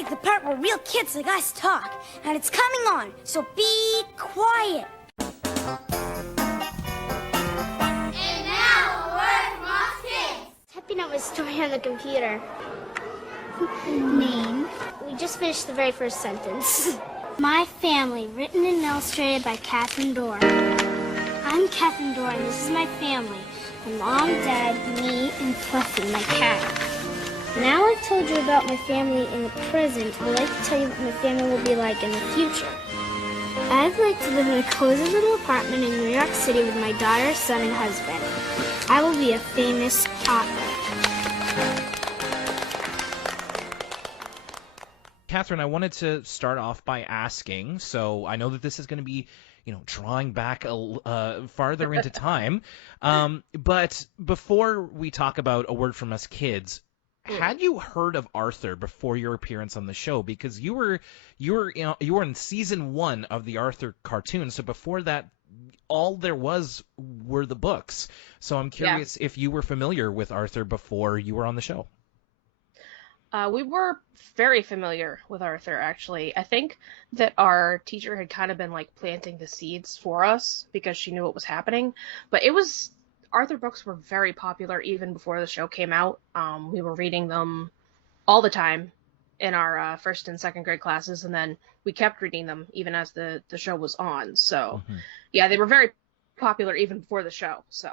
like the part where real kids like us talk, and it's coming on, so be quiet. And now, a word from us kids. Typing up a story on the computer. Name. We just finished the very first sentence. My Family, written and illustrated by Catherine Dorr. I'm Catherine Dorr, and this is my family. My mom, dad, me, and Fluffy, my cat. Now I've told you about my family in the present, I'd like to tell you what my family will be like in the future. I'd like to live in a cozy little apartment in New York City with my daughter, son, and husband. I will be a famous author. Catherine, I wanted to start off by asking, so I know that this is going to be, drawing back farther into time, but before we talk about A Word From Us Kids, had you heard of Arthur before your appearance on the show? Because you were in season 1 of the Arthur cartoon, so before that, all there were the books. So I'm curious if you were familiar with Arthur before you were on the show. We were very familiar with Arthur, actually. I think that our teacher had kind of been like planting the seeds for us because she knew what was happening. But Arthur books were very popular even before the show came out. We were reading them all the time in our first and second grade classes, and then we kept reading them even as the show was on. So, yeah, they were very popular even before the show. So,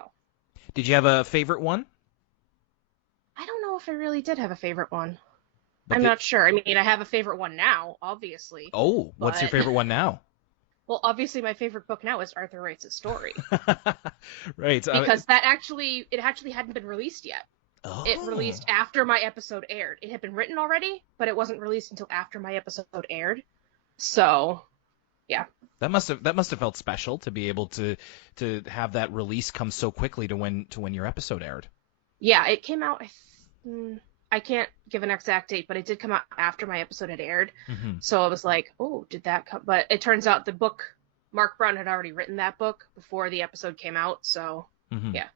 did you have a favorite one? I don't know if I really did have a favorite one. But I'm not sure. I mean, I have a favorite one now, obviously. Oh, what's your favorite one now? Well, obviously, my favorite book now is Arthur Writes a Story. Right. Because it actually hadn't been released yet. Oh. It released after my episode aired. It had been written already, but it wasn't released until after my episode aired. So, yeah. That must have felt special to be able to have that release come so quickly to when your episode aired. Yeah, it came out. I can't give an exact date, but it did come out after my episode had aired. So I was like, oh, did that come? But it turns out the book, Mark Brown had already written that book before the episode came out. So, yeah.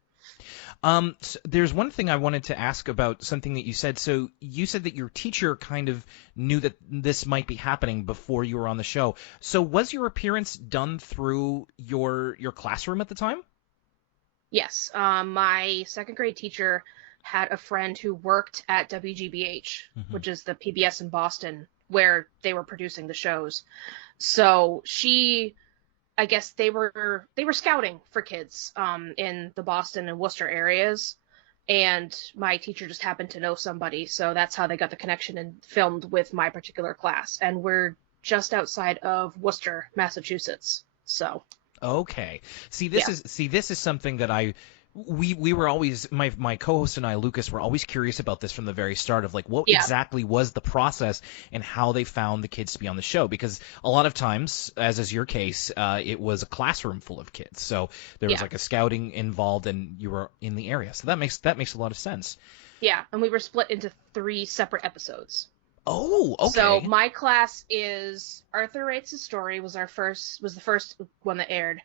So there's one thing I wanted to ask about something that you said. So you said that your teacher kind of knew that this might be happening before you were on the show. So was your appearance done through your classroom at the time? Yes. My second grade teacher had a friend who worked at WGBH, which is the PBS in Boston, where they were producing the shows. So I guess they were scouting for kids in the Boston and Worcester areas, and my teacher just happened to know somebody, so that's how they got the connection and filmed with my particular class. And we're just outside of Worcester, Massachusetts. So okay, this is something that we were always, my co-host and I, Lucas, were always curious about this from the very start of like what exactly was the process and how they found the kids to be on the show, because a lot of times, as is your case, it was a classroom full of kids, so there was like a scouting involved and you were in the area, so that makes a lot of sense. Yeah, and we were split into 3 separate episodes. Oh, okay. So my class is Arthur Writes a Story was the first one that aired,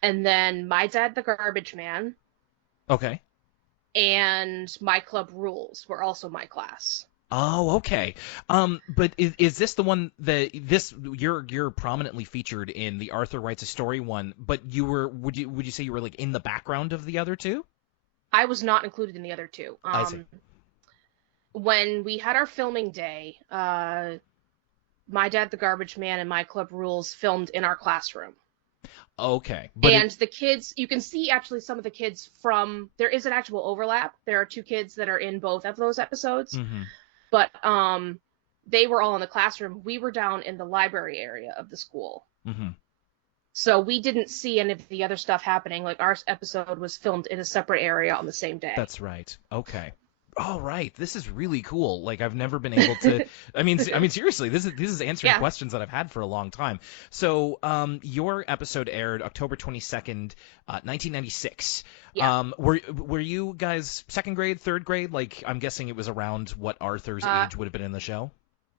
and then My Dad the Garbage Man. Okay. And My Club Rules were also my class. Oh, okay. But is this the one that you're prominently featured in the Arthur Writes a Story one? But would you say you were like in the background of the other 2? I was not included in the other 2. I see. When we had our filming day, My Dad the Garbage Man and My Club Rules filmed in our classroom. Okay. And the kids, you can see actually some of the kids there is an actual overlap. There are 2 kids that are in both of those episodes, but they were all in the classroom. We were down in the library area of the school. So we didn't see any of the other stuff happening. Like our episode was filmed in a separate area on the same day. That's right. Okay. All right, this is really cool. Like I've never been able to. I mean, seriously, this is answering questions that I've had for a long time. So, your episode aired October 22nd, 1996. Yeah. Were you guys second grade, third grade? Like I'm guessing it was around what Arthur's age would have been in the show.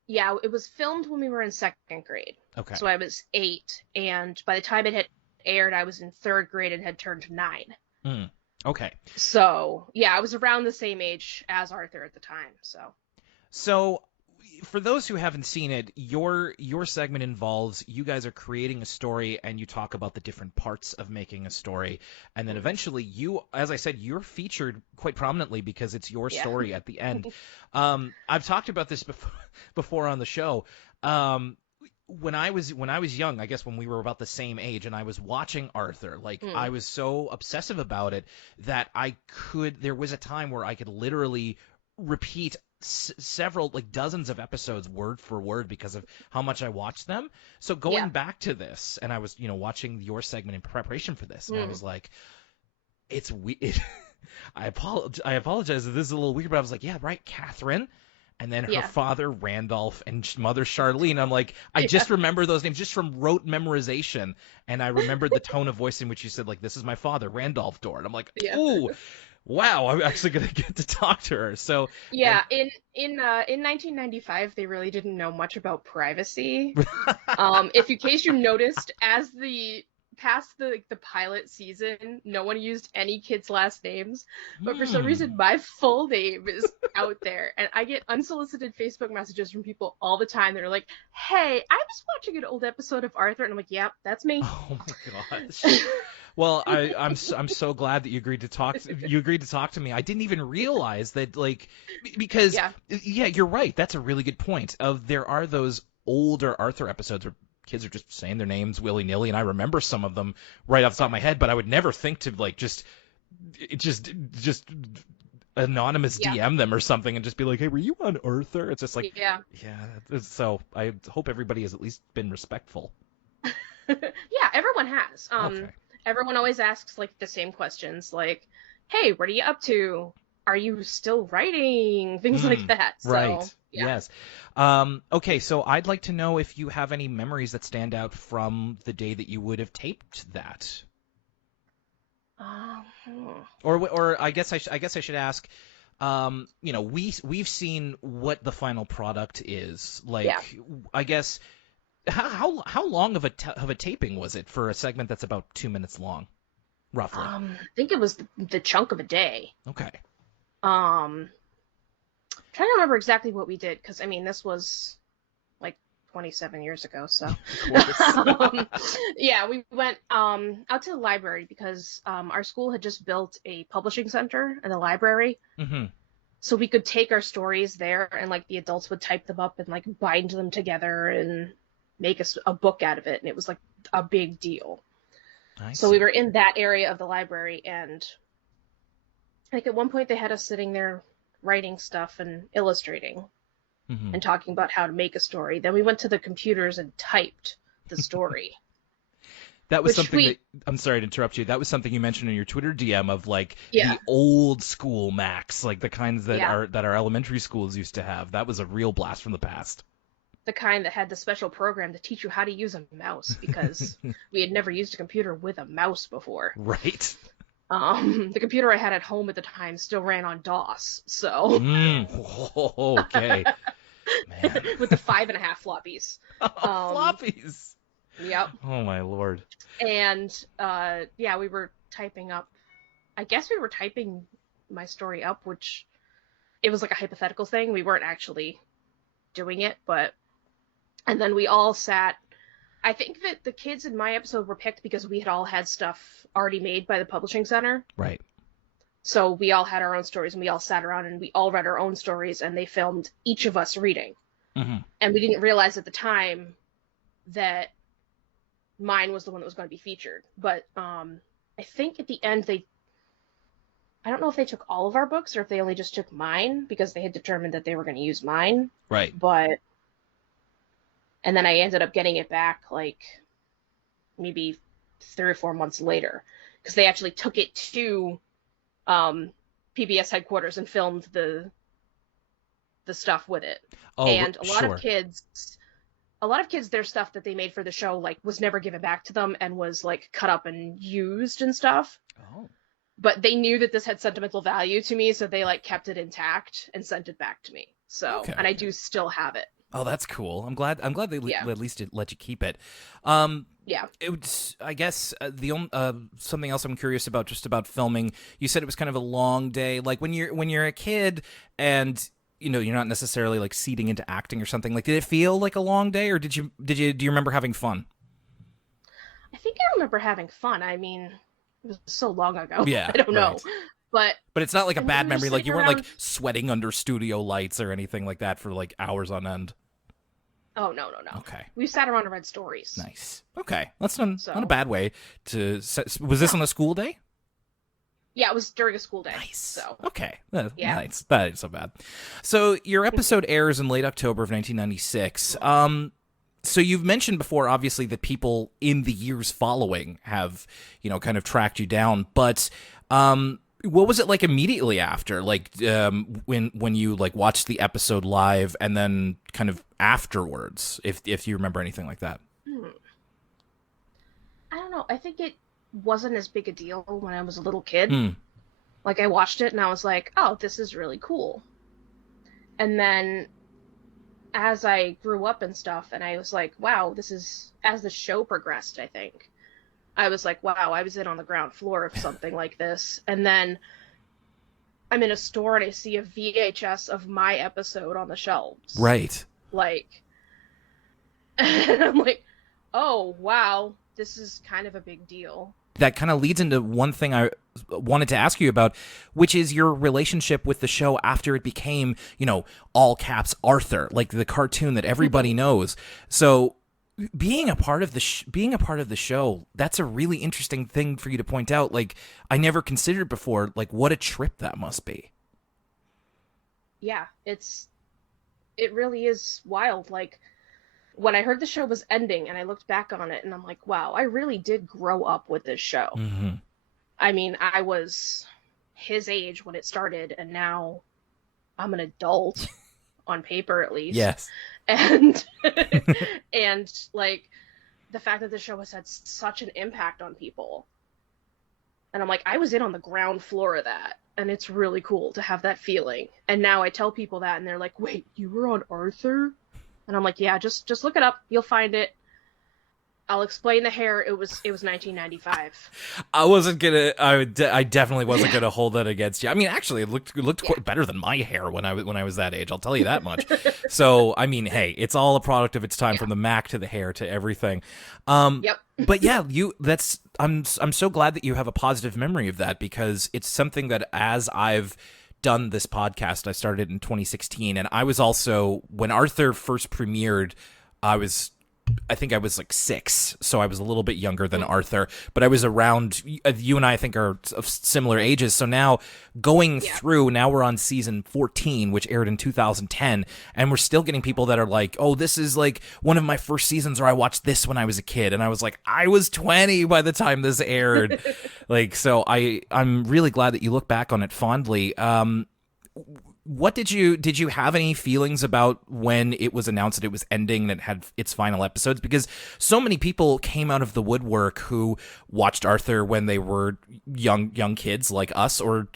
Yeah, it was filmed when we were in second grade. Okay. So I was 8, and by the time it had aired, I was in third grade and had turned 9. Okay. So, yeah, I was around the same age as Arthur at the time, so. So, for those who haven't seen it, your segment involves you guys are creating a story and you talk about the different parts of making a story, and then eventually you, as I said, you're featured quite prominently because it's your story at the end. I've talked about this before on the show. When I was young, I guess when we were about the same age, and I was watching Arthur, like I was so obsessive about it that there was a time where I could literally repeat several, like dozens of episodes word for word because of how much I watched them. So going back to this, and I was, watching your segment in preparation for this, and I was like, it's weird. I apologize if this is a little weird, but I was like, yeah, right, Catherine. And then her father, Randolph, and mother, Charlene. I'm like, I just remember those names just from rote memorization. And I remembered the tone of voice in which you said, like, this is my father, Randolph Dorr. And I'm like, ooh, wow, I'm actually going to get to talk to her. So yeah, in 1995, they really didn't know much about privacy. If in case you noticed, as past the pilot season, no one used any kids' last names, but for some reason my full name is out there, and I get unsolicited Facebook messages from people all the time that are like, hey, I was watching an old episode of Arthur, and I'm like, yep, that's me. Oh my gosh. Well, I'm so glad that you agreed to talk. You agreed to talk to me. I didn't even realize that, like, because you're right. That's a really good point. There are those older Arthur episodes where kids are just saying their names willy-nilly, and I remember some of them right off the top of my head, but I would never think to, like, just anonymous DM them or something and just be like, hey, were you on Arthur? It's just like, yeah. So I hope everybody has at least been respectful. Yeah, everyone has. Okay. Everyone always asks, like, the same questions, like, hey, what are you up to? Are you still writing? Things like that. So, right. yeah. Yes. Okay, so I'd like to know if you have any memories that stand out from the day that you would have taped that. Or I guess I should ask, we've seen what the final product is. Like, I guess, how long of a taping was it for a segment that's about 2 minutes long, roughly? I think it was the chunk of a day. Okay. Trying to remember exactly what we did, because, I mean, this was, like, 27 years ago, so. Yeah, we went out to the library because our school had just built a publishing center in the library. Mm-hmm. So we could take our stories there, and, like, the adults would type them up and, like, bind them together and make a book out of it, and it was, like, a big deal. So we were in that area of the library, and, like, at one point they had us sitting there writing stuff and illustrating and talking about how to make a story. Then we went to the computers and typed the story. That was something I'm sorry to interrupt you. That was something you mentioned in your Twitter DM of, like, the old school Macs, like the kinds that our elementary schools used to have. That was a real blast from the past. The kind that had the special program to teach you how to use a mouse, because we had never used a computer with a mouse before. Right. The computer I had at home at the time still ran on DOS, so. Okay. Man. With the 5.5 floppies. Floppies. Yep. Oh my lord. And we were typing up. I guess we were typing my story up, which it was like a hypothetical thing. We weren't actually doing it, but. And then we all sat. I think that the kids in my episode were picked because we had all had stuff already made by the publishing center. Right. So we all had our own stories, and we all sat around and we all read our own stories, and they filmed each of us reading. Mm-hmm. And we didn't realize at the time that mine was the one that was going to be featured. But I think at the end I don't know if they took all of our books or if they only just took mine, because they had determined that they were going to use mine. Right. And then I ended up getting it back, like, maybe 3 or 4 months later, because they actually took it to PBS headquarters and filmed the stuff with it. Oh, and a lot of kids, their stuff that they made for the show, like, was never given back to them and was, like, cut up and used and stuff. Oh. But they knew that this had sentimental value to me, so they, like, kept it intact and sent it back to me. So, and I do still have it. Oh, that's cool. I'm glad they at least let you keep it. It was, I guess, something else I'm curious about, just about filming. You said it was kind of a long day. Like when you're a kid and you're not necessarily like seeding into acting or something. Like, did it feel like a long day, or do you remember having fun? I think I remember having fun. I mean, it was so long ago. Yeah, I don't know. But it's not like a bad memory. Like, you weren't like around... sweating under studio lights or anything like that for like hours on end. Oh, no. Okay. We sat around and read stories. Nice. Okay. That's not a bad way to... Was this on a school day? Yeah, it was during a school day. Nice. So. Okay. Nice. That ain't so bad. So your episode airs in late October of 1996. So you've mentioned before, obviously, that people in the years following have, kind of tracked you down. But what was it like immediately after? Like when you like watched the episode live and then kind of afterwards, if you remember anything like that? I don't know. I think it wasn't as big a deal when I was a little kid. Like, I watched it and I was like, oh, this is really cool. And then as I grew up and stuff, and I was like, wow, as the show progressed, I think, I was like, wow, I was in on the ground floor of something like this. And then I'm in a store and I see a VHS of my episode on the shelves. Right. Like, and I'm like, oh, wow, this is kind of a big deal. That kind of leads into one thing I wanted to ask you about, which is your relationship with the show after it became, all caps Arthur, like the cartoon that everybody knows. So being a part of the show, that's a really interesting thing for you to point out. Like, I never considered before, like, what a trip that must be. Yeah, it really is wild. Like, when I heard the show was ending and I looked back on it and I'm like, wow, I really did grow up with this show. Mm-hmm. I mean, I was his age when it started, and now I'm an adult on paper, at least. Yes. And and like the fact that the show has had such an impact on people, and I'm like, I was in on the ground floor of that, and it's really cool to have that feeling. And now I tell people that and they're like, wait, you were on Arthur? And I'm like, yeah, just look it up, you'll find it. I'll explain the hair. It was 1995. I definitely wasn't gonna hold that against you. I mean, actually, it looked quite better than my hair when I was that age. I'll tell you that much. So, I mean, hey, it's all a product of its time, from the Mac to the hair to everything. Yep. But yeah, I'm so glad that you have a positive memory of that, because it's something that, as I've done this podcast, I started in 2016, and I was also, when Arthur first premiered, I think I was like 6, so I was a little bit younger than Arthur, but I was around, you and I think are of similar ages, so now going through, now we're on season 14, which aired in 2010, and we're still getting people that are like, oh, this is like one of my first seasons, or I watched this when I was a kid, and I was like, I was 20 by the time this aired. Like, so I'm really glad that you look back on it fondly. What did you have any feelings about when it was announced that it was ending and it had its final episodes? Because so many people came out of the woodwork who watched Arthur when they were young kids like us, or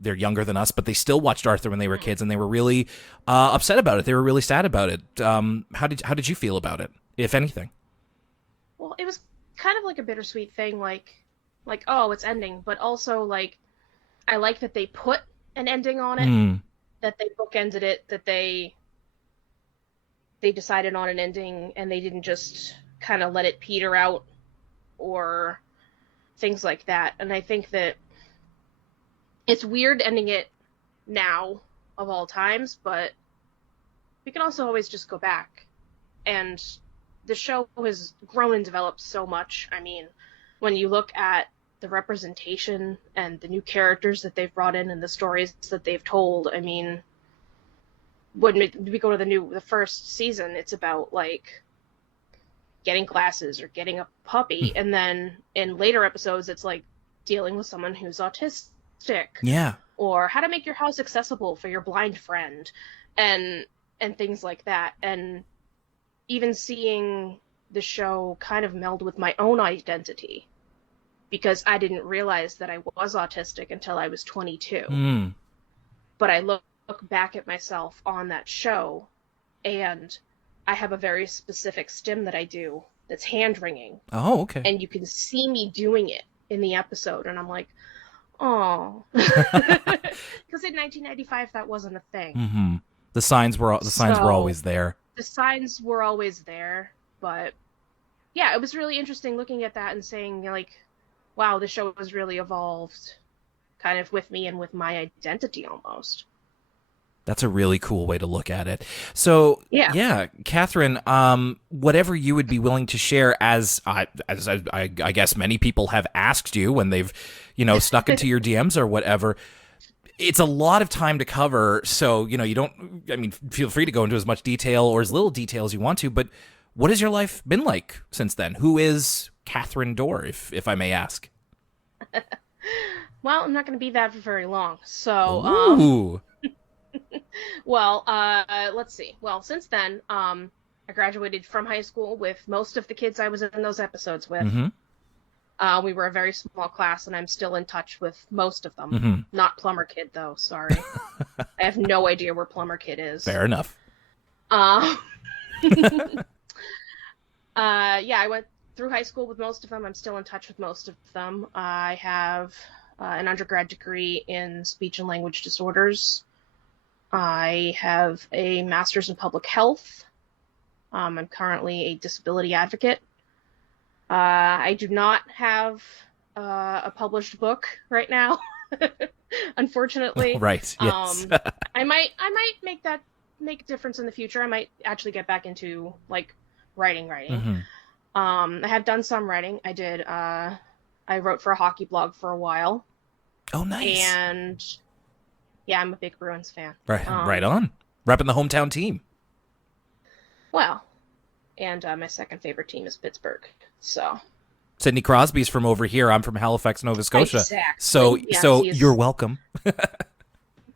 they're younger than us, but they still watched Arthur when they were kids, and they were really upset about it. They were really sad about it. How did you feel about it, if anything? Well, it was kind of like a bittersweet thing, like oh, it's ending, but also like I like that they put an ending on it. That they bookended it, that they decided on an ending, and they didn't just kind of let it peter out or things like that. And I think that it's weird ending it now of all times, but we can also always just go back. And the show has grown and developed so much. I mean, when you look at the representation and the new characters that they've brought in and the stories that they've told, I mean, when we go to the first season, it's about like getting glasses or getting a puppy, and then in later episodes it's like dealing with someone who's autistic, or how to make your house accessible for your blind friend, and things like that. And even seeing the show kind of meld with my own identity, because I didn't realize that I was autistic until I was 22. But I look back at myself on that show, and I have a very specific stim that I do that's hand-wringing. Oh, okay. And you can see me doing it in the episode, and I'm like, oh. Because in 1995, that wasn't a thing. The signs were always there. The signs were always there, but yeah, it was really interesting looking at that and saying, like, wow, the show has really evolved kind of with me and with my identity almost. That's a really cool way to look at it. So, yeah, Catherine, whatever you would be willing to share, as I guess many people have asked you when they've, snuck into your DMs or whatever. It's a lot of time to cover, so, feel free to go into as much detail or as little detail as you want to, but what has your life been like since then? Who is Catherine Dorr, if I may ask? Well, I'm not going to be that for very long, so... Well, let's see. Well, since then, I graduated from high school with most of the kids I was in those episodes with. Mm-hmm. We were a very small class, and I'm still in touch with most of them. Mm-hmm. Not Plumber Kid, though. Sorry. I have no idea where Plumber Kid is. Fair enough. Yeah, I went through high school with most of them. I'm still in touch with most of them. I have an undergrad degree in speech and language disorders. I have a master's in public health. I'm currently a disability advocate. I do not have a published book right now, unfortununly. Right. Yes. I might make a difference in the future. I might actually get back into writing. Mm-hmm. I have done some writing. I wrote for a hockey blog for a while. Oh, nice. And yeah, I'm a big Bruins fan. Right. Right on. Repping the hometown team. Well, and my second favorite team is Pittsburgh. So Sidney Crosby's from over here. I'm from Halifax, Nova Scotia. Exactly. So you're welcome.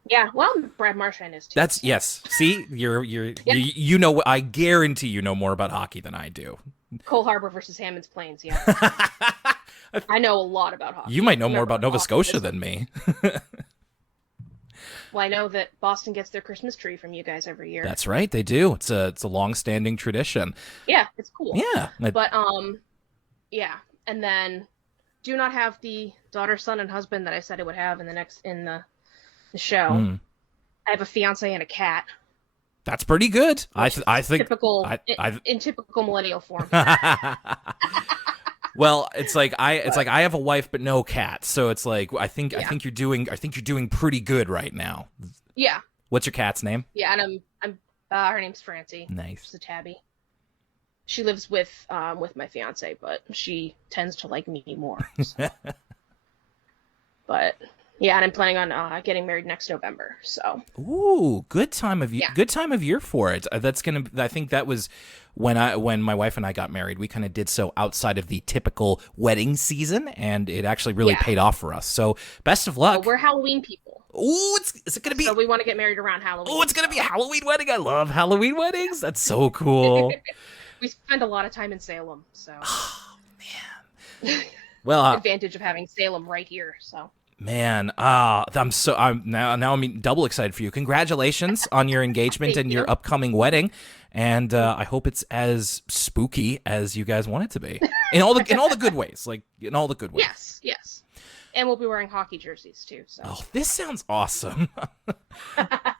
Yeah, well, Brad Marchand is too. That's yes. See, you know, I guarantee you know more about hockey than I do. Cole Harbour versus Hammond's Plains. Yeah, I know a lot about hockey. You might know more about Nova Scotia than me. Well, I know that Boston gets their Christmas tree from you guys every year. That's right, they do. It's a long-standing tradition. Yeah, it's cool. Yeah, but yeah, and then do not have the daughter, son, and husband that I said I would have in the show. I have a fiance and a cat. That's pretty good. I think typical in typical millennial form. Well, it's like I have a wife but no cat, so it's like I think you're doing pretty good right now. Yeah. What's your cat's name? Yeah, and I'm her name's Francie. Nice. She's a tabby. She lives with my fiance, but she tends to like me more. So. But yeah, and I'm planning on getting married next November. So. Ooh, good time of year. Yeah. Good time of year for it. I think that was when my wife and I got married. We kind of did so outside of the typical wedding season, and it actually really paid off for us. So best of luck. Well, we're Halloween people. Ooh, is it gonna be? So we want to get married around Halloween. Oh, it's gonna be a Halloween wedding. I love Halloween weddings. That's so cool. We spend a lot of time in Salem, so. Oh man. Well, advantage of having Salem right here, so. Man, I'm double excited for you. Congratulations on your engagement and your upcoming wedding, and I hope it's as spooky as you guys want it to be in all the good ways, in all the good ways. Yes, and we'll be wearing hockey jerseys too. So. Oh, this sounds awesome!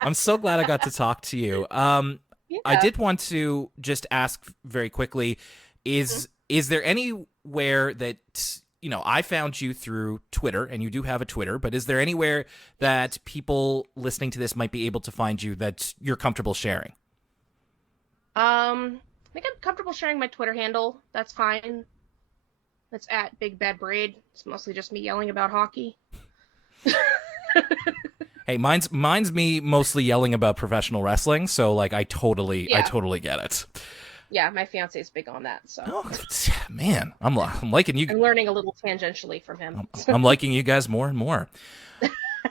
I'm so glad I got to talk to you. I did want to just ask very quickly: is there anywhere that I found you through Twitter, and you do have a Twitter, but is there anywhere that people listening to this might be able to find you that you're comfortable sharing? I think I'm comfortable sharing my Twitter handle. That's fine. That's at Big Bad Braid. It's mostly just me yelling about hockey. Hey, mine's me mostly yelling about professional wrestling, so I totally get it. Yeah, my fiance is big on that. So, man, I'm liking you. I'm learning a little tangentially from him. I'm liking you guys more and more.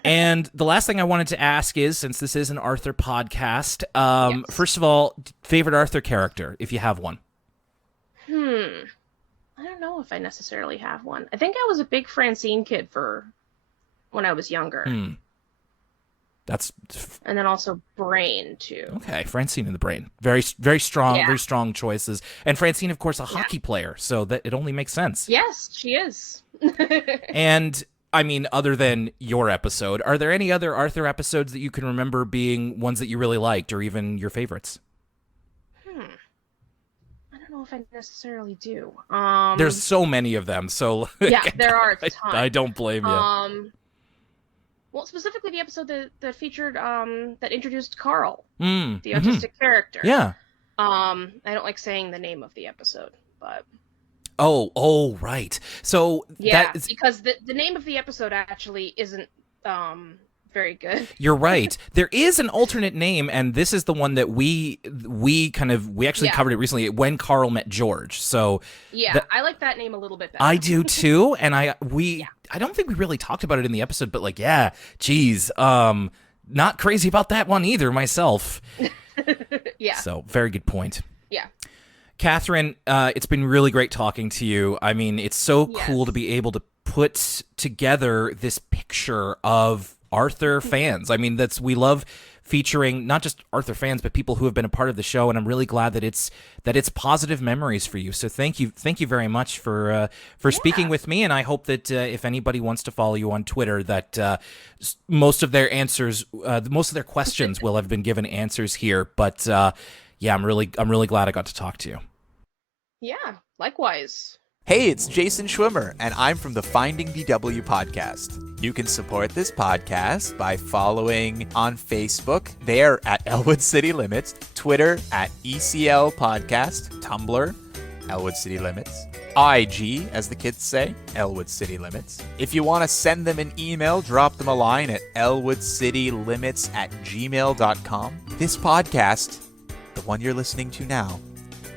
And the last thing I wanted to ask is, since this is an Arthur podcast, first of all, favorite Arthur character, if you have one. I don't know if I necessarily have one. I think I was a big Francine kid when I was younger. And then also Brain too. Okay, Francine and the Brain, very strong, very strong choices. And Francine, of course, a hockey player, so that it only makes sense. Yes, she is. And I mean, other than your episode, are there any other Arthur episodes that you can remember being ones that you really liked, or even your favorites? I don't know if I necessarily do. There's so many of them, so yeah, there are a ton. I don't blame you. Well, specifically the episode that featured that introduced Carl, the Mm-hmm. autistic character. Yeah. I don't like saying the name of the episode, but Oh, right. So yeah, because the name of the episode actually isn't very good. You're right. There is an alternate name, and this is the one that we actually covered it recently, When Carl Met George. So yeah, I like that name a little bit better. I do too, and I don't think we really talked about it in the episode, but like, yeah, geez, not crazy about that one either myself. Yeah. So very good point. Yeah. Catherine, it's been really great talking to you. I mean, it's so cool to be able to put together this picture of Arthur fans. I mean, we love featuring not just Arthur fans, but people who have been a part of the show, and I'm really glad that it's positive memories for you. So thank you very much for speaking with me, and I hope that if anybody wants to follow you on Twitter, that most of their questions will have been given answers here. But yeah, I'm really glad I got to talk to you. Yeah, likewise. Hey, it's Jason Schwimmer, and I'm from the Finding DW podcast. You can support this podcast by following on Facebook, there at Elwood City Limits, Twitter at ECL Podcast, Tumblr, Elwood City Limits, IG, as the kids say, Elwood City Limits. If you want to send them an email, drop them a line at elwoodcitylimits@gmail.com. This podcast, the one you're listening to now,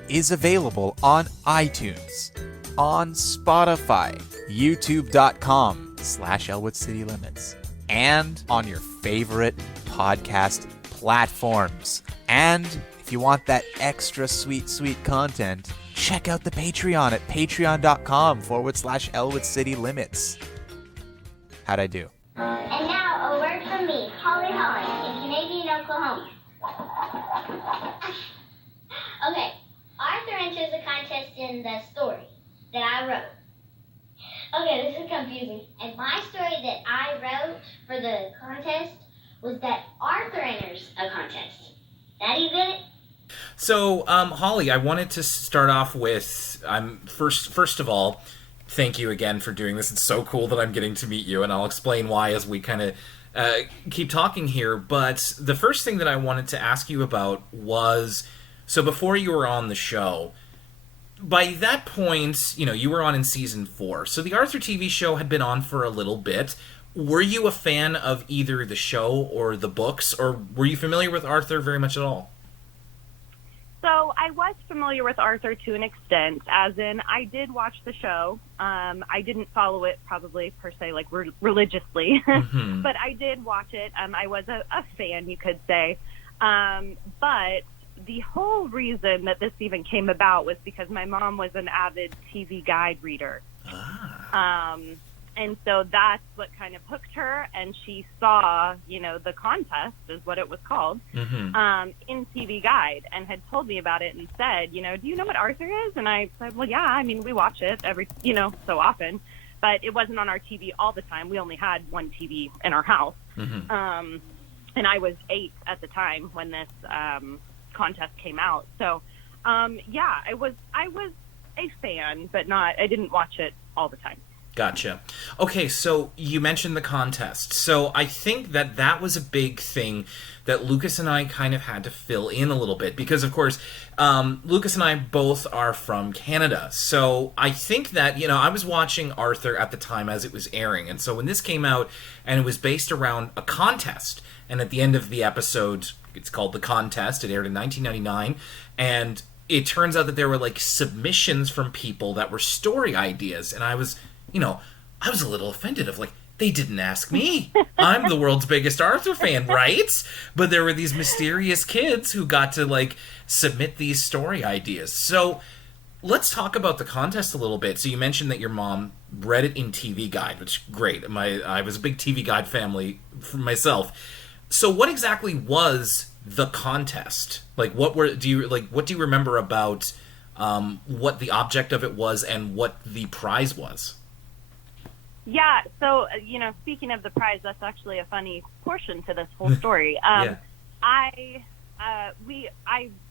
is available on iTunes, on Spotify, youtube.com/Elwood City Limits, and on your favorite podcast platforms. And if you want that extra sweet content, check out the Patreon at patreon.com/Elwood City Limits. How'd I do? And now a word from me, Holly Holland, in Canadian Oklahoma. Okay, Arthur enters a contest in the story that I wrote. Okay, this is confusing. And my story that I wrote for the contest was that Arthur enters a contest. That you get it? So, Holly, I wanted to start off with first of all, thank you again for doing this. It's so cool that I'm getting to meet you, and I'll explain why as we kind of keep talking here. But the first thing that I wanted to ask you about was, so before you were on the show, by that point, you were on in season 4. So the Arthur TV show had been on for a little bit. Were you a fan of either the show or the books, or were you familiar with Arthur very much at all? So I was familiar with Arthur to an extent, as in I did watch the show. I didn't follow it probably per se, like religiously, but I did watch it. I was a fan, you could say. But the whole reason that this even came about was because my mom was an avid TV guide reader. And so that's what kind of hooked her, and she saw, the contest is what it was called, in TV Guide, and had told me about it and said, do you know what Arthur is? And I said, well, yeah, I mean, we watch it every, so often, but it wasn't on our TV all the time. We only had one TV in our house. And I was 8 at the time when this contest came out. So, yeah, I was a fan, but I didn't watch it all the time. Gotcha. Okay, so you mentioned the contest. So I think that was a big thing that Lucas and I kind of had to fill in a little bit because, of course, Lucas and I both are from Canada. So I think that, I was watching Arthur at the time as it was airing. And so when this came out and it was based around a contest, and at the end of the episode, it's called The Contest. It aired in 1999. And it turns out that there were, submissions from people that were story ideas. And I was a little offended of they didn't ask me. I'm the world's biggest Arthur fan, right? But there were these mysterious kids who got to submit these story ideas. So let's talk about the contest a little bit. So you mentioned that your mom read it in TV Guide, which is great. I was a big TV Guide family for myself. So what exactly was the contest? What do you remember about what the object of it was and what the prize was? Yeah, so, speaking of the prize, that's actually a funny portion to this whole story. Yeah. I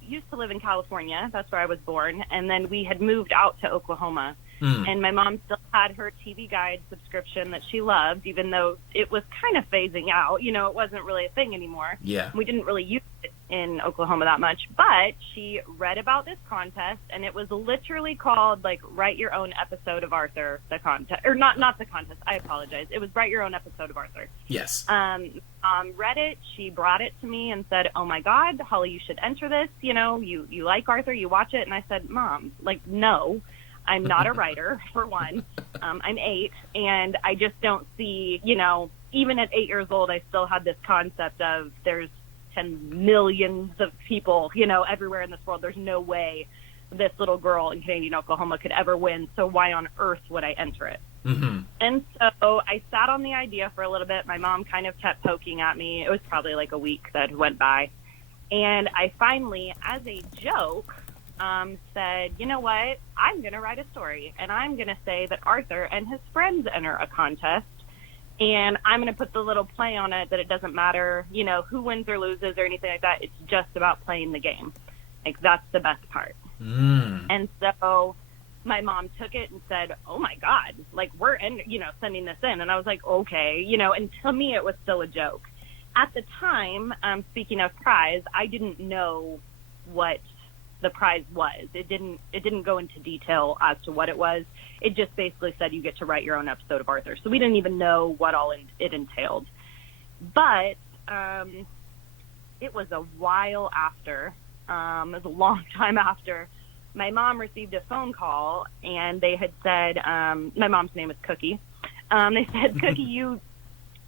used to live in California. That's where I was born. And then we had moved out to Oklahoma. And my mom still had her TV Guide subscription that she loved, even though it was kind of phasing out. It wasn't really a thing anymore. Yeah. We didn't really use it in Oklahoma that much. But she read about this contest, and it was literally called, Write Your Own Episode of Arthur, the contest. Or not the contest. I apologize. It was Write Your Own Episode of Arthur. Yes. Read it. She brought it to me and said, "Oh my God, Holly, you should enter this. You like Arthur, you watch it." And I said, "Mom, no, I'm not a writer, for one. I'm 8, and I just don't see, even at 8 years old, I still had this concept of there's 10 millions of people, everywhere in this world. There's no way this little girl in Canadian Oklahoma could ever win, so why on earth would I enter it?" And so I sat on the idea for a little bit. My mom kind of kept poking at me. It was probably a week that went by. And I finally, as a joke, said, "You know what? I'm going to write a story, and I'm going to say that Arthur and his friends enter a contest, and I'm going to put the little play on it that it doesn't matter, who wins or loses or anything like that. It's just about playing the game. That's the best part." And so my mom took it and said, "Oh my God, we're sending this in." And I was like, "Okay," and to me it was still a joke. At the time, speaking of prize, I didn't know what the prize was. It didn't go into detail as to what it was. It just basically said you get to write your own episode of Arthur. So we didn't even know what all it entailed. But it was a while after, it was a long time after, my mom received a phone call, and they had said, my mom's name is Cookie. They said, "Cookie, you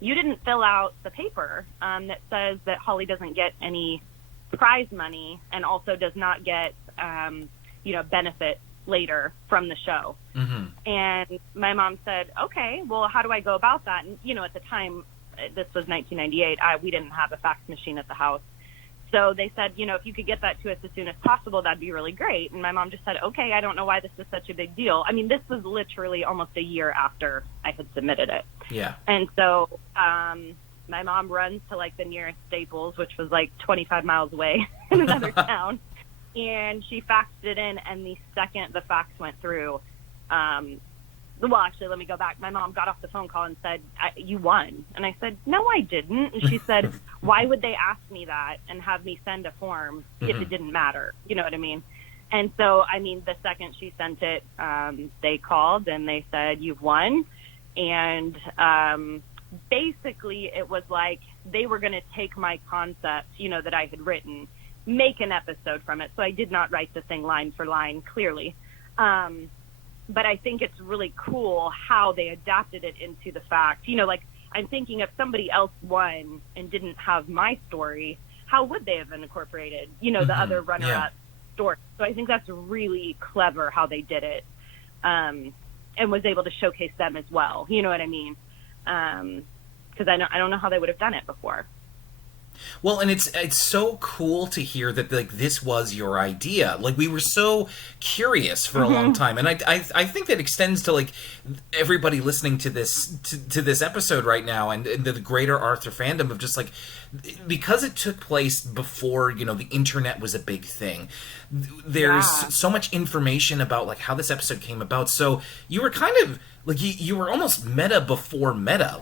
didn't fill out the paper that says that Holly doesn't get any prize money and also does not get, benefit later from the show." And my mom said, "Okay, well, how do I go about that?" And, at the time, this was 1998, we didn't have a fax machine at the house. So they said, "If you could get that to us as soon as possible, that'd be really great." And my mom just said, "Okay, I don't know why this is such a big deal." I mean, this was literally almost a year after I had submitted it. Yeah. And so my mom runs to the nearest Staples, which was 25 miles away in another town. And she faxed it in, and the second the fax went through, well, actually, let me go back. My mom got off the phone call and said, "You won." And I said, "No, I didn't." And she said, "Why would they ask me that and have me send a form if it didn't matter?" You know what I mean? And so, the second she sent it, they called and they said, "You've won." And basically, it was they were going to take my concept, that I had written, make an episode from it. So I did not write the thing line for line, clearly. But I think it's really cool how they adapted it into the fact, I'm thinking if somebody else won and didn't have my story, how would they have been incorporated, the other runner-up story? So I think that's really clever how they did it, and was able to showcase them as well. You know what I mean? Because I don't know how they would have done it before. Well, and it's so cool to hear that this was your idea. We were so curious for a long time, and I think that extends to everybody listening to this episode right now, and the greater Arthur fandom of just because it took place before the internet was a big thing. There's so much information about how this episode came about. So you were kind of you were almost meta before meta.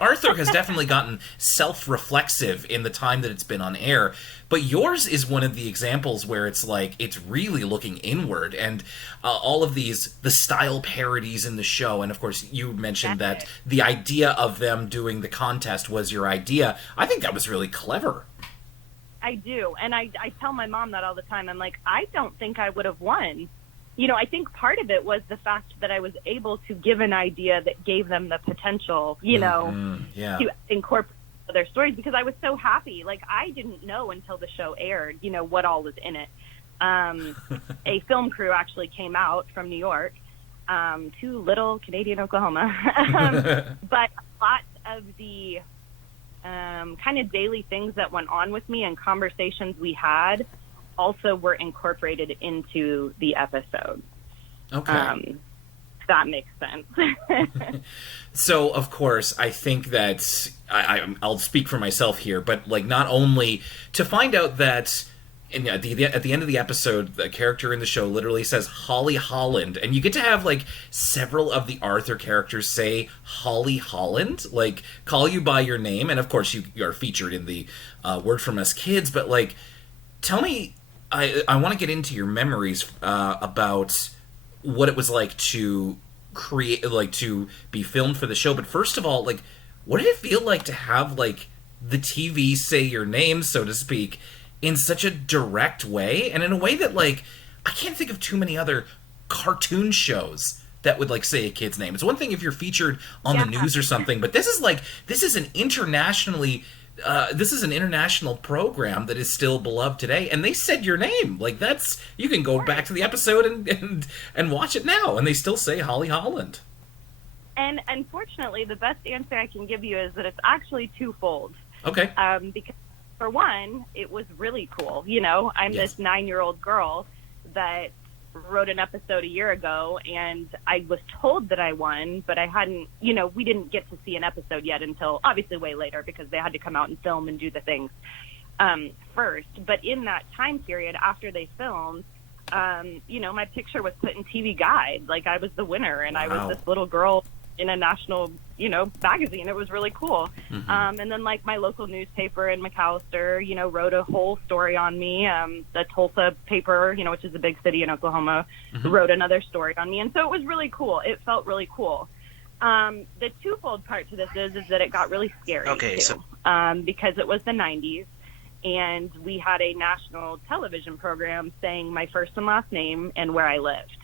Arthur has definitely gotten self-reflexive in the time that it's been on air, but yours is one of the examples where it's it's really looking inward, and all of the style parodies in the show. And of course, you mentioned that the idea of them doing the contest was your idea. I think that was really clever. I do, and I tell my mom that all the time. I'm I don't think I would have won. I think part of it was the fact that I was able to give an idea that gave them the potential, to incorporate their stories, because I was so happy. I didn't know until the show aired, what all was in it. A film crew actually came out from New York to little Canadian Oklahoma. But a lot of the kind of daily things that went on with me and conversations we had also were incorporated into the episode. Okay. that makes sense. So, of course, I think that I'll speak for myself here, but like not only to find out that at the end of the episode, the character in the show literally says Holly Holland, and you get to have like several of the Arthur characters say Holly Holland, like call you by your name, and of course you are featured in the Word From Us Kids. But like, tell me, I want to get into your memories about what it was like to create, like to be filmed for the show. But first of all, like, what did it feel like to have like the TV say your name, so to speak, in such a direct way, and in a way that like I can't think of too many other cartoon shows that would like say a kid's name. It's one thing if you're featured on the news or something, but this is an international program that is still beloved today, and they said your name. Like, that's, you can go back to the episode and watch it now, and they still say Holly Holland. And unfortunately, the best answer I can give you is that it's actually twofold. Okay. Because for one, it was really cool. You know, I'm this 9-year-old girl that wrote an episode a year ago, and I was told that I won, but I hadn't, you know, we didn't get to see an episode yet until obviously way later, because they had to come out and film and do the things first. But in that time period after they filmed, you know, my picture was put in TV Guide. Like, I was the winner, and I was this little girl in a national, you know, magazine. It was really cool. And then like my local newspaper in McAllister, you know, wrote a whole story on me. The Tulsa paper, you know, which is a big city in Oklahoma, wrote another story on me. And so it was really cool. It felt really cool. The twofold part to this is that it got really scary too, because it was the 90s, and we had a national television program saying my first and last name and where I lived.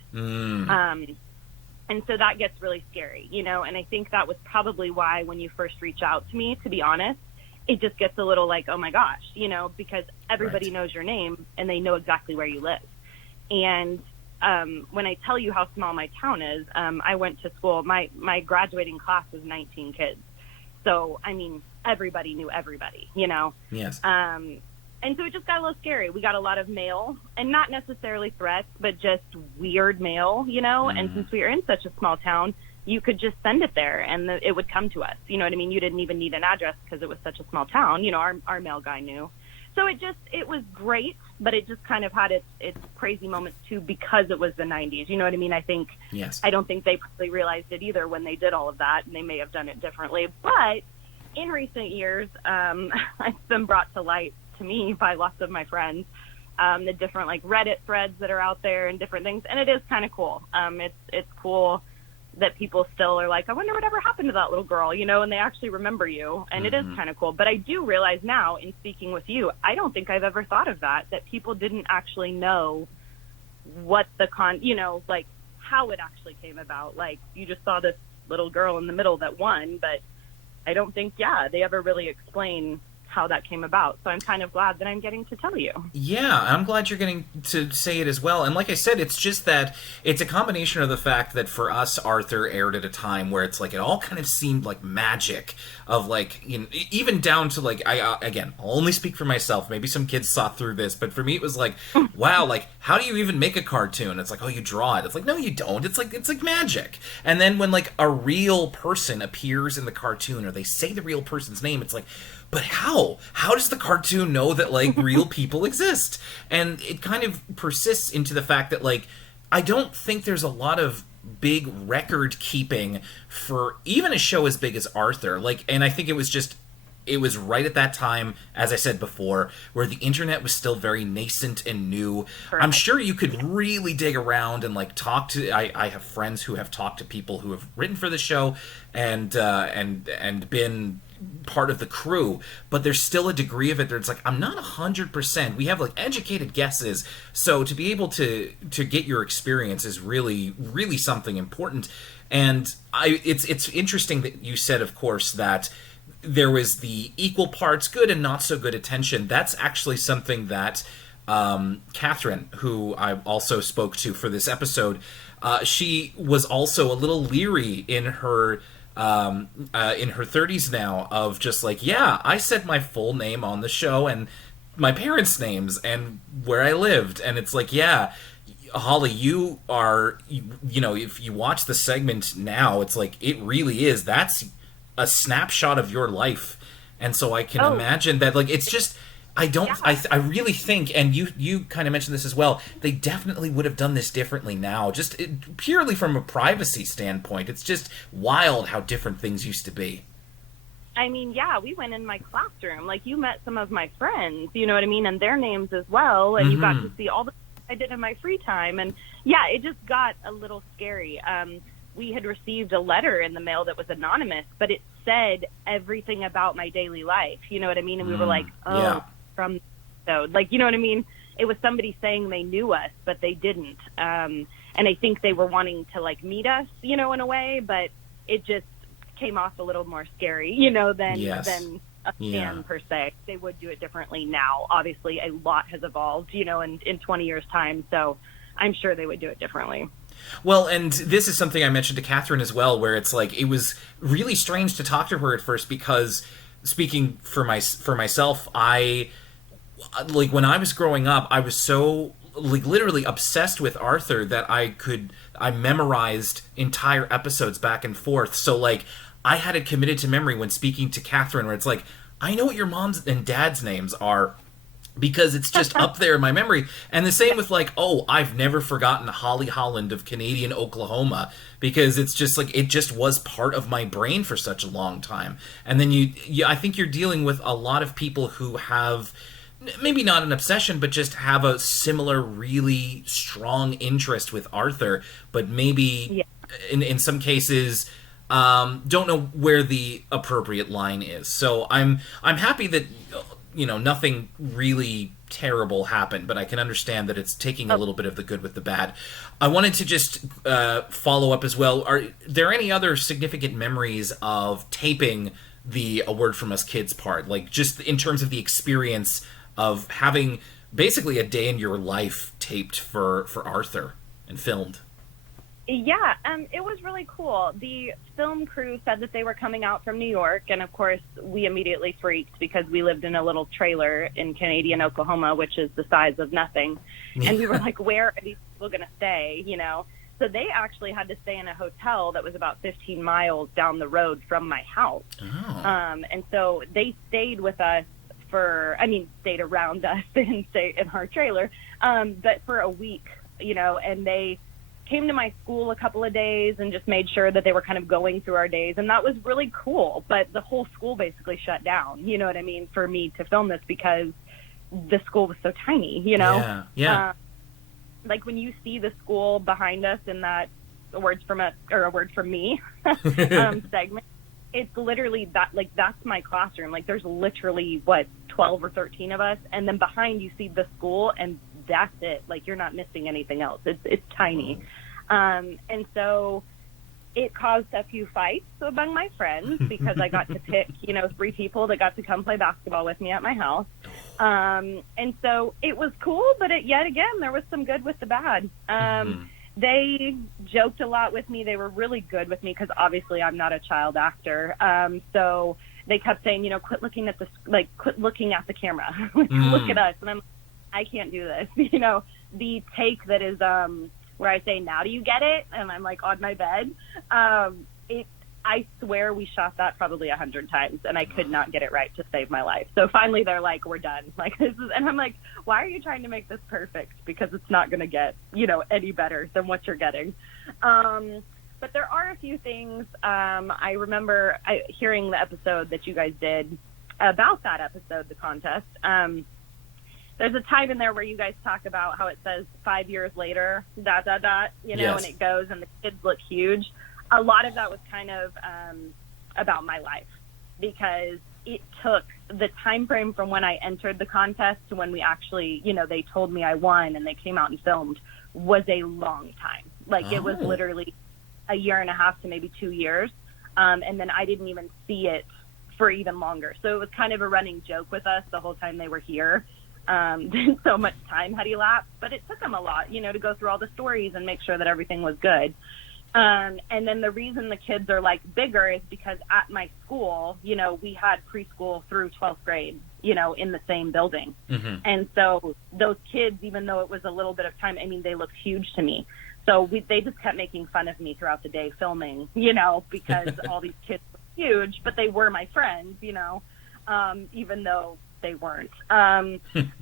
And so that gets really scary, you know, and I think that was probably why when you first reach out to me, to be honest, it just gets a little like, oh my gosh, you know, because everybody knows your name and they know exactly where you live. And when I tell you how small my town is, I went to school, my graduating class was 19 kids. So, I mean, everybody knew everybody, you know? Yes. And so it just got a little scary. We got a lot of mail, and not necessarily threats, but just weird mail, you know? And since we were in such a small town, you could just send it there, and it would come to us. You know what I mean? You didn't even need an address because it was such a small town. You know, our mail guy knew. So it was great, but it just kind of had its crazy moments, too, because it was the 90s. You know what I mean? I think, I don't think they probably realized it either when they did all of that, and they may have done it differently. But in recent years, it's been brought to light to me by lots of my friends, the different like Reddit threads that are out there and different things, and it is kind of cool. It's cool that people still are like, I wonder whatever happened to that little girl, you know, and they actually remember you, and it is kind of cool. But I do realize now, in speaking with you, I don't think I've ever thought of that people didn't actually know what you know, like how it actually came about. Like, you just saw this little girl in the middle that won, but I don't think, they ever really explain how that came about. So I'm kind of glad that I'm getting to tell you. Yeah, I'm glad you're getting to say it as well. And like I said, it's just that it's a combination of the fact that for us, Arthur aired at a time where it's like it all kind of seemed like magic of like, you know, even down to like, again, I'll only speak for myself. Maybe some kids saw through this, but for me it was like, wow, like how do you even make a cartoon? It's like, oh, you draw it. It's like, no, you don't. It's like magic. And then when like a real person appears in the cartoon or they say the real person's name, it's like, but how? How does the cartoon know that, like, real people exist? And it kind of persists into the fact that, like, I don't think there's a lot of big record keeping for even a show as big as Arthur. Like, and I think it was right at that time, as I said before, where the internet was still very nascent and new. Correct. I'm sure you could really dig around and like talk to. I have friends who have talked to people who have written for the show and been part of the crew, but there's still a degree of it that it's like, I'm not 100%. We have like educated guesses, so to be able to get your experience is really, really something important. And it's interesting that you said, of course, that there was the equal parts good and not so good attention. That's actually something that Catherine, who I also spoke to for this episode, she was also a little leery in her 30s now of just like, yeah, I said my full name on the show and my parents' names and where I lived. And it's like, yeah, Holly, you are, you know, if you watch the segment now, it's like, it really is. That's a snapshot of your life. And so I can imagine that, like, it's just, I really think, and you kind of mentioned this as well, they definitely would have done this differently now, just purely from a privacy standpoint. It's just wild how different things used to be. I mean, yeah, we went in my classroom. Like, you met some of my friends, you know what I mean, and their names as well, and you got to see all the things I did in my free time. And, yeah, it just got a little scary. We had received a letter in the mail that was anonymous, but it said everything about my daily life, you know what I mean? And we were like, from so, like, you know what I mean? It was somebody saying they knew us, but they didn't. And I think they were wanting to, like, meet us, you know, in a way, but it just came off a little more scary, you know, than a fan per se. They would do it differently now. Obviously, a lot has evolved, you know, in 20 years' time, so I'm sure they would do it differently. Well, and this is something I mentioned to Catherine as well, where it's like, it was really strange to talk to her at first because, speaking for myself, I, like, when I was growing up, I was so, like, literally obsessed with Arthur that I memorized entire episodes back and forth. So, like, I had it committed to memory when speaking to Catherine, where it's like, I know what your mom's and dad's names are because it's just up there in my memory. And the same with, like, I've never forgotten Holly Holland of Canadian Oklahoma, because it's just like, it just was part of my brain for such a long time. And then I think you're dealing with a lot of people who have maybe not an obsession, but just have a similar really strong interest with Arthur, but maybe in some cases don't know where the appropriate line is. So I'm happy that, you know, nothing really terrible happened, but I can understand that it's taking a little bit of the good with the bad. I wanted to just follow up as well. Are there any other significant memories of taping the A Word From Us Kids part? Like, just in terms of the experience of having basically a day in your life taped for Arthur and filmed. Yeah, it was really cool. The film crew said that they were coming out from New York, and of course we immediately freaked because we lived in a little trailer in Canadian Oklahoma, which is the size of nothing. And we were like, where are these people going to stay, you know? So they actually had to stay in a hotel that was about 15 miles down the road from my house. And so they stayed with us stayed around us and stayed in our trailer, but for a week, you know, and they came to my school a couple of days and just made sure that they were kind of going through our days. And that was really cool. But the whole school basically shut down, you know what I mean, for me to film this because the school was so tiny, you know? Yeah. Like when you see the school behind us in that A Word From Me segment, it's literally that, like, that's my classroom. Like, there's literally, 12 or 13 of us. And then behind you see the school, and that's it. Like, you're not missing anything else. It's tiny. And so it caused a few fights among my friends because I got to pick, you know, 3 people that got to come play basketball with me at my house. And so it was cool, but yet again, there was some good with the bad. They joked a lot with me. They were really good with me because obviously I'm not a child actor. So they kept saying, you know, quit looking at the camera. Look at us. And I can't do this. You know, the take that is where I say, now do you get it? And I'm like on my bed. I swear we shot that probably 100 times and I could not get it right to save my life. So finally they're like, we're done. Like, this is, and I'm like, why are you trying to make this perfect? Because it's not going to get, you know, any better than what you're getting. But there are a few things. I remember hearing the episode that you guys did about that episode, the contest. There's a time in there where you guys talk about how it says 5 years later, ... you know, and it goes and the kids look huge. A lot of that was kind of about my life because it took the time frame from when I entered the contest to when we actually, you know, they told me I won and they came out and filmed was a long time. Like it was literally a year and a half to maybe 2 years. And then I didn't even see it for even longer. So it was kind of a running joke with us the whole time they were here. So much time had elapsed, but it took them a lot, you know, to go through all the stories and make sure that everything was good. And then the reason the kids are like bigger is because at my school, you know, we had preschool through 12th grade, in the same building. And so those kids, even though it was a little bit of time, I mean, they looked huge to me. So they just kept making fun of me throughout the day filming, because all these kids were huge, but they were my friends, even though they weren't.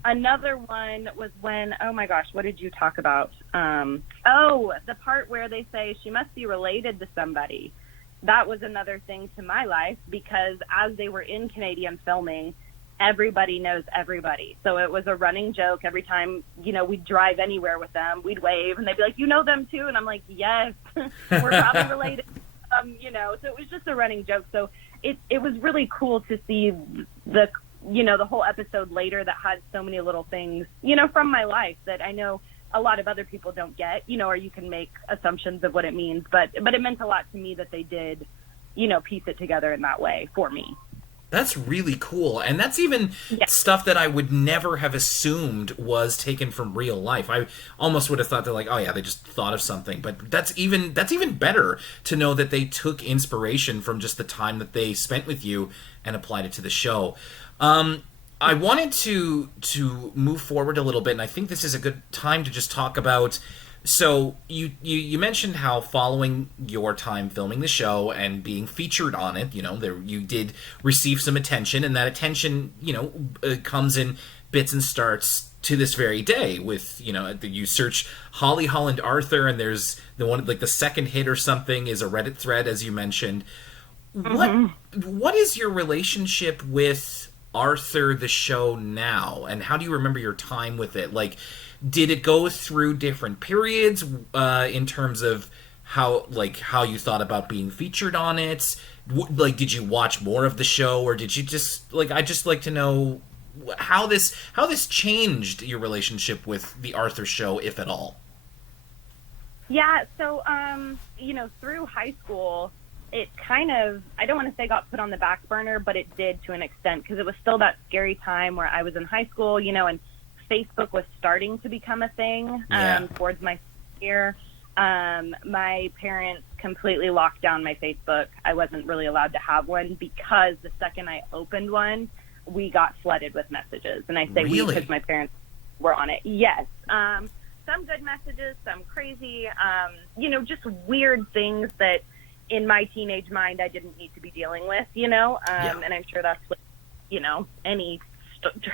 Another one was when, oh my gosh, what did you talk about? The part where they say she must be related to somebody. That was another thing to my life, because as they were in Canadian filming, everybody knows everybody. So it was a running joke every time, we'd drive anywhere with them, we'd wave and they'd be like, you know them too? And I'm like, yes, we're probably related. So it was just a running joke. So it was really cool to see the whole episode later that had so many little things, from my life that I know a lot of other people don't get, or you can make assumptions of what it means, but it meant a lot to me that they did, piece it together in that way for me. That's really cool. And that's even stuff that I would never have assumed was taken from real life. I almost would have thought they're like, oh yeah, they just thought of something. But that's even better to know that they took inspiration from just the time that they spent with you and applied it to the show. I wanted to move forward a little bit, and I think this is a good time to just talk about. So you mentioned how following your time filming the show and being featured on it, you did receive some attention, and that attention, comes in bits and starts to this very day. With you search Holly Holland Arthur, and there's the one like the second hit or something is a Reddit thread, as you mentioned. What is your relationship with Arthur the show now, and how do you remember your time with it? Like, did it go through different periods in terms of how you thought about being featured on it? Did you watch more of the show, or did you just I just like to know how this changed your relationship with the Arthur show, if at all. Yeah, so through high school, it kind of, I don't want to say got put on the back burner, but it did to an extent, because it was still that scary time where I was in high school, and Facebook was starting to become a thing towards my year. My parents completely locked down my Facebook. I wasn't really allowed to have one, because the second I opened one, we got flooded with messages. And I say we because my parents were on it. Yes. Some good messages, some crazy, just weird things that in my teenage mind I didn't need to be dealing with, and I'm sure that's what, any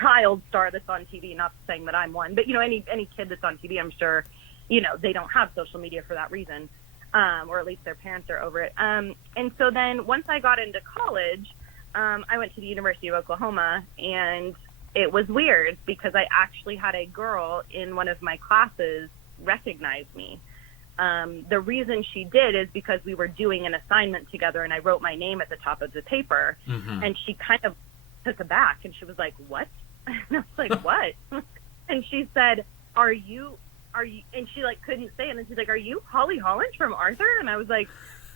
child star that's on TV, not saying that I'm one, but any kid that's on TV, I'm sure, they don't have social media for that reason, or at least their parents are over it. And so then once I got into college, I went to the University of Oklahoma, and it was weird because I actually had a girl in one of my classes recognize me. The reason she did is because we were doing an assignment together, and I wrote my name at the top of the paper, and she kind of took aback, and she was like, what? And I was like, what? And she said, are you, and she couldn't say it, and she's like, are you Holly Holland from Arthur? And I was like,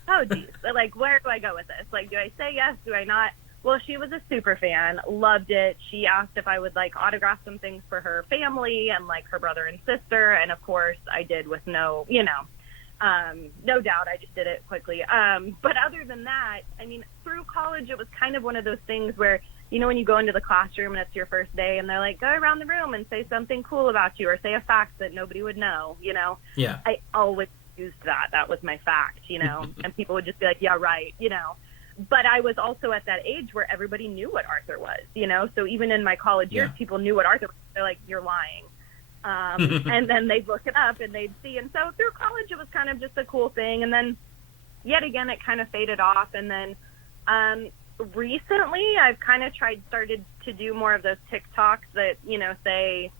oh geez, where do I go with this? Do I say yes? Do I not? Well, she was a super fan, loved it. She asked if I would autograph some things for her family and her brother and sister, and of course I did with no doubt. I just did it quickly. But other than that, I mean, through college, it was kind of one of those things where, when you go into the classroom and it's your first day and they're like, go around the room and say something cool about you, or say a fact that nobody would know, Yeah. I always used that. That was my fact, and people would just be like, yeah, right, But I was also at that age where everybody knew what Arthur was, So even in my college years, people knew what Arthur was. They're like, you're lying. And then they'd look it up and they'd see. And so through college, it was kind of just a cool thing. And then yet again, it kind of faded off. And then recently, I've kind of started to do more of those TikToks that, say,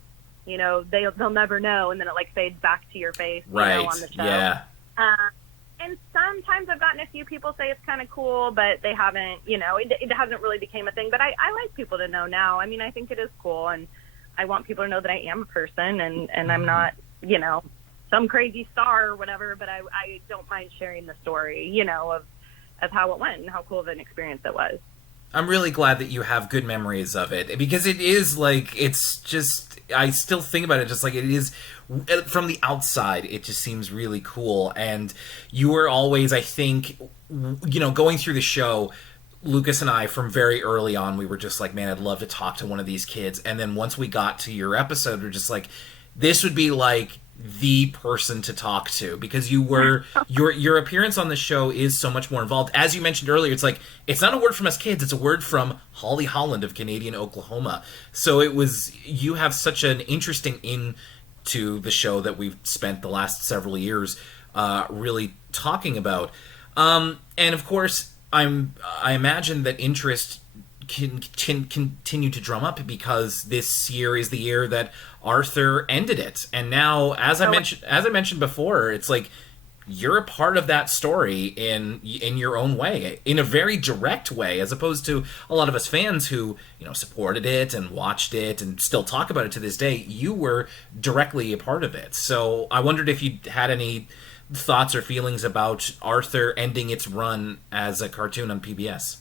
they'll never know. And then it fades back to your face, on the show. Yeah. And sometimes I've gotten a few people say it's kind of cool, but they haven't, it hasn't really became a thing. But I like people to know now. I mean, I think it is cool. And I want people to know that I am a person and I'm not, some crazy star or whatever, but I don't mind sharing the story, of how it went and how cool of an experience it was. I'm really glad that you have good memories of it, because it is it's just, I still think about it just it is, from the outside, it just seems really cool. And you were always, I think, going through the show, Lucas and I, from very early on, we were just like, man, I'd love to talk to one of these kids. And then once we got to your episode, we're just like, this would be like the person to talk to, because you were your appearance on the show is so much more involved. As you mentioned earlier, it's like, it's not a word from us kids, it's a word from Holly Holland of Canadian Oklahoma. So you have such an interesting into the show that we've spent the last several years really talking about. And of course, I imagine that interest can continue to drum up, because this year is the year that Arthur ended it, and now, as I mentioned before, it's like you're a part of that story in your own way, in a very direct way, as opposed to a lot of us fans who, you know, supported it and watched it and still talk about it to this day. You were directly a part of it, so I wondered if you had any thoughts or feelings about Arthur ending its run as a cartoon on PBS.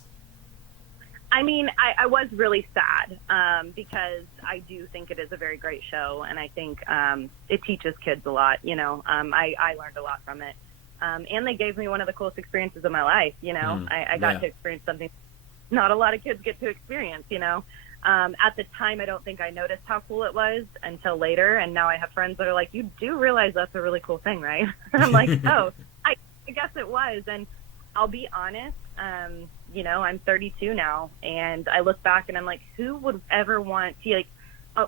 I mean, I was really sad because I do think it is a very great show, and I think it teaches kids a lot. You know, I learned a lot from it, and they gave me one of the coolest experiences of my life. You know, I got to experience something not a lot of kids get to experience. You know, at the time, I don't think I noticed how cool it was until later, and now I have friends that are like, "You do realize that's a really cool thing, right?" I'm like, "Oh, I guess it was," and I'll be honest. You know, I'm 32 now, and I look back and I'm like, who would ever want to, like,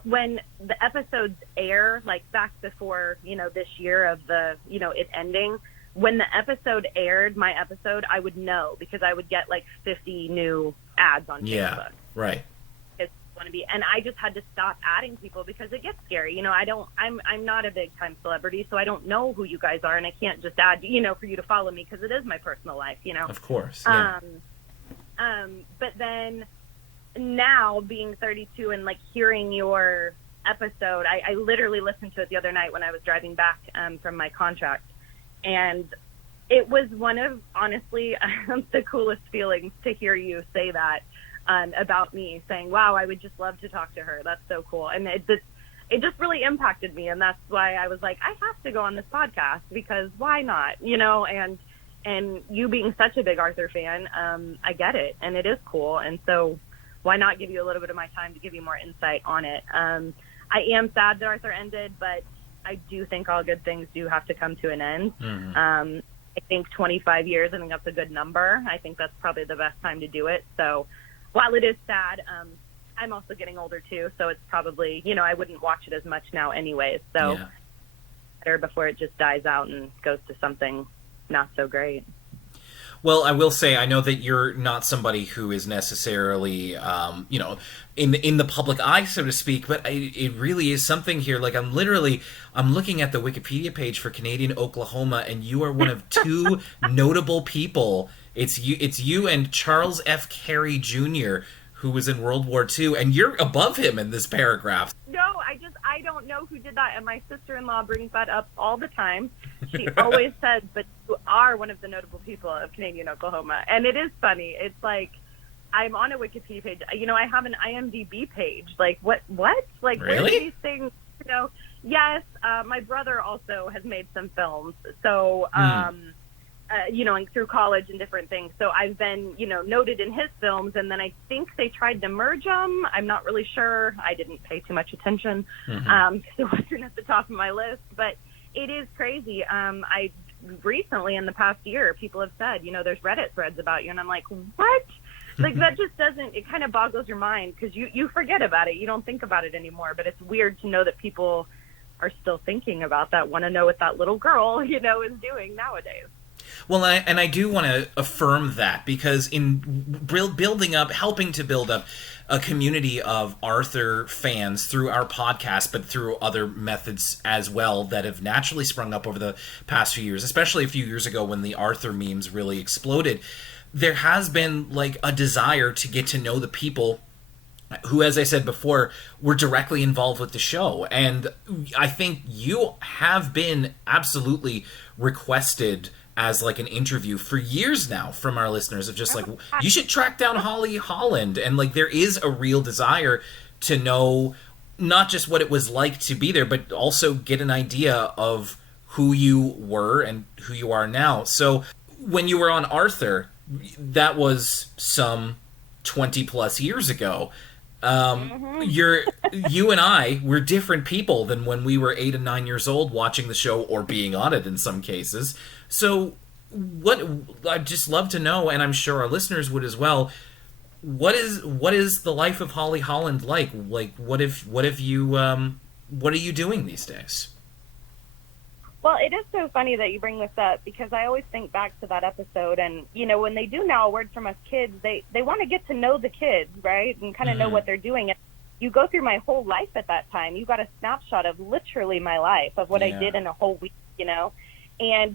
when the episodes air, like back before, you know, this year of the, you know, it ending, when the episode aired, my episode, I would know, because I would get like 50 new ads on Facebook. Yeah, right. Want to be, and I just had to stop adding people because it gets scary. You know, I'm not a big time celebrity, so I don't know who you guys are, and I can't just add, you know, for you to follow me, because it is my personal life, you know. Of course. Yeah. But then now being 32 and like hearing your episode, I literally listened to it the other night when I was driving back from my contract, and it was one of, honestly, the coolest feelings to hear you say that. About me, saying, wow, I would just love to talk to her. That's so cool. And it just really impacted me. And that's why I was like, I have to go on this podcast, because why not? You know, and you being such a big Arthur fan, I get it. And it is cool. And so why not give you a little bit of my time to give you more insight on it? I am sad that Arthur ended, but I do think all good things do have to come to an end. I think 25 years, I think that's a good number. I think that's probably the best time to do it. So while it is sad, I'm also getting older too, so it's probably, you know, I wouldn't watch it as much now anyways, so better before it just dies out and goes to something not so great. Well, I will say, I know that you're not somebody who is necessarily, you know, in the public eye, so to speak, but it really is something here. Like, I'm looking at the Wikipedia page for Canadian Oklahoma, and you are one of two notable people. It's you and Charles F. Carey Jr., who was in World War II, and you're above him in this paragraph. No, I don't know who did that, and my sister-in-law brings that up all the time. She always says, but you are one of the notable people of Canadian Oklahoma. And it is funny. It's like, I'm on a Wikipedia page. You know, I have an IMDb page. Like, what? Like, really? Where are these things? You know, yes, my brother also has made some films. So, you know, and through college and different things. So I've been, you know, noted in his films, and then I think they tried to merge them. I'm not really sure. I didn't pay too much attention. It wasn't at the top of my list, but it is crazy. I recently, in the past year, people have said, you know, there's Reddit threads about you, and I'm like, what? Like, that just doesn't, it kind of boggles your mind, because you forget about it. You don't think about it anymore, but it's weird to know that people are still thinking about that, want to know what that little girl, you know, is doing nowadays. Well, I do want to affirm that, because in helping to build up a community of Arthur fans through our podcast, but through other methods as well that have naturally sprung up over the past few years, especially a few years ago when the Arthur memes really exploded, there has been like a desire to get to know the people who, as I said before, were directly involved with the show. And I think you have been absolutely requested as like an interview for years now from our listeners, of just like, you should track down Holly Holland. And like, there is a real desire to know not just what it was like to be there, but also get an idea of who you were and who you are now. So when you were on Arthur, that was some 20 plus years ago. You and I, we're different people than when we were 8 and 9 years old watching the show or being on it in some cases. So I'd just love to know, and I'm sure our listeners would as well, what is the life of Holly Holland like? Like, what are you doing these days? Well, it is so funny that you bring this up, because I always think back to that episode, and, you know, when they do Now a Word From Us Kids, they want to get to know the kids, right, and kind of know what they're doing. And you go through my whole life at that time. You got a snapshot of literally my life, of what I did in a whole week, you know.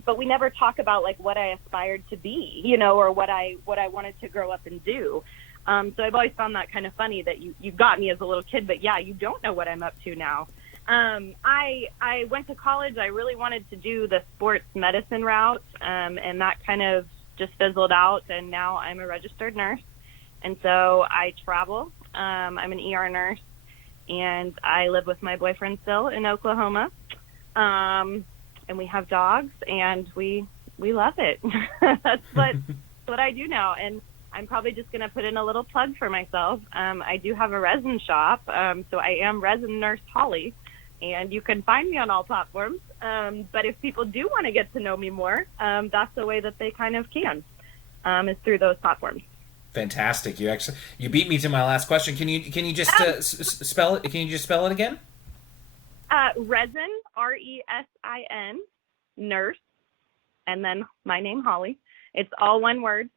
But we never talk about, like, what I aspired to be, you know, or what I wanted to grow up and do. So I've always found that kind of funny that you got me as a little kid, but yeah, you don't know what I'm up to now. I went to college. I really wanted to do the sports medicine route, and that kind of just fizzled out, and now I'm a registered nurse. And so I travel. I'm an ER nurse, and I live with my boyfriend still in Oklahoma. And we have dogs, and we love it. That's what I do now. And I'm probably just going to put in a little plug for myself. I do have a resin shop, so I am Resin Nurse Holly, and you can find me on all platforms. But if people do want to get to know me more, that's the way that they kind of can, is through those platforms. Fantastic! You beat me to my last question. Can you just spell it? Can you just spell it again? Resin, RESIN, nurse, and then my name, Holly. It's all one word.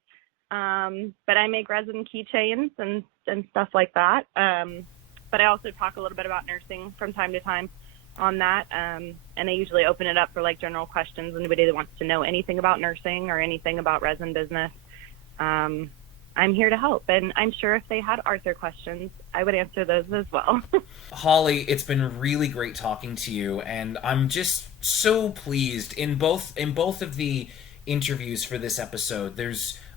But I make resin keychains and stuff like that. But I also talk a little bit about nursing from time to time on that. And I usually open it up for, like, general questions. Anybody that wants to know anything about nursing or anything about resin business, I'm here to help. And I'm sure if they had Arthur questions, I would answer those as well. Holly, it's been really great talking to you, and I'm just so pleased in both of the interviews for this episode.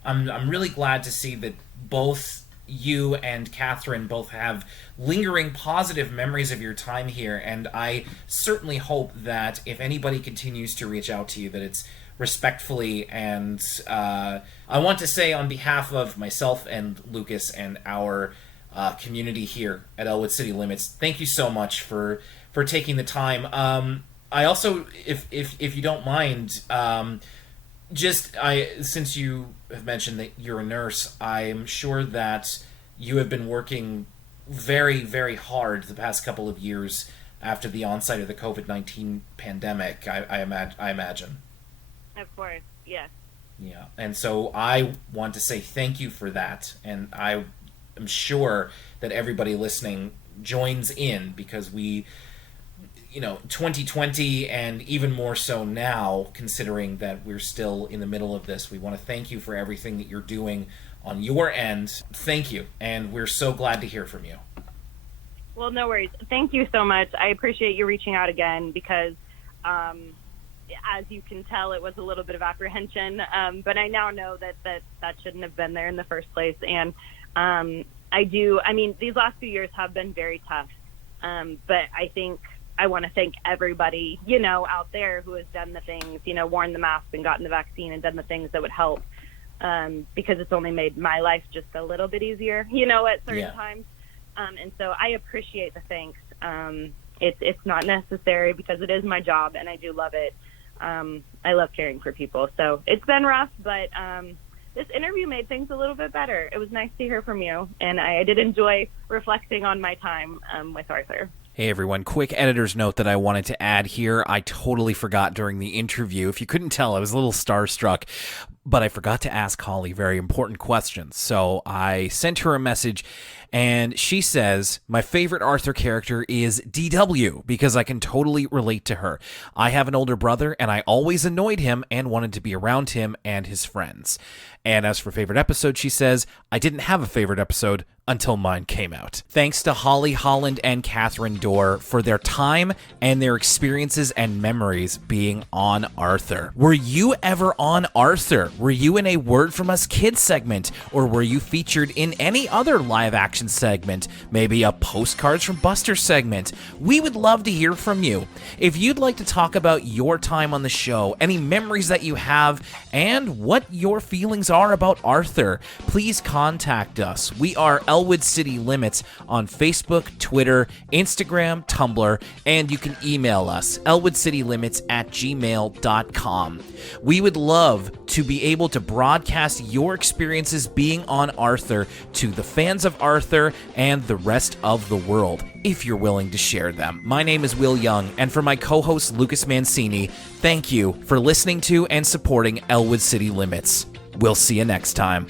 I'm really glad to see that both you and Catherine both have lingering positive memories of your time here, and I certainly hope that if anybody continues to reach out to you, that it's respectfully. And I want to say on behalf of myself and Lucas and our community here at Elwood City Limits, thank you so much for taking the time. I also, if you don't mind, since you have mentioned that you're a nurse, I'm sure that you have been working very, very hard the past couple of years after the onset of the COVID-19 pandemic, I imagine. Of course, yes. Yeah, and so I want to say thank you for that, and I am sure that everybody listening joins in, because we, 2020, and even more so now, considering that we're still in the middle of this, we want to thank you for everything that you're doing on your end. Thank you, and we're so glad to hear from you. Well, no worries. Thank you so much. I appreciate you reaching out again, because as you can tell, it was a little bit of apprehension, but I now know that shouldn't have been there in the first place. And these last few years have been very tough, but I think I want to thank everybody, out there who has done the things, worn the mask and gotten the vaccine and done the things that would help, because it's only made my life just a little bit easier, at certain times. And so I appreciate the thanks. It's not necessary, because it is my job and I do love it. I love caring for people. So it's been rough, but this interview made things a little bit better. It was nice to hear from you, and I did enjoy reflecting on my time with Arthur. Hey everyone, quick editor's note that I wanted to add here. I totally forgot during the interview. If you couldn't tell, I was a little starstruck, but I forgot to ask Holly very important questions. So I sent her a message, and she says, my favorite Arthur character is DW, because I can totally relate to her. I have an older brother, and I always annoyed him and wanted to be around him and his friends. And as for favorite episode, she says, I didn't have a favorite episode until mine came out. Thanks to Holly Holland and Catherine Dorr for their time and their experiences and memories being on Arthur. Were you ever on Arthur? Were you in a Word From Us Kids segment, or were you featured in any other live-action segment? Maybe a Postcards from Buster segment? We would love to hear from you. If you'd like to talk about your time on the show, any memories that you have, and what your feelings are about Arthur, please contact us. We are Elwood City Limits on Facebook, Twitter, Instagram, Tumblr, and you can email us, elwoodcitylimits@gmail.com. We would love to be able to broadcast your experiences being on Arthur to the fans of Arthur and the rest of the world, if you're willing to share them. My name is Will Young, and for my co-host Lucas Mancini, thank you for listening to and supporting Elwood City Limits. We'll see you next time.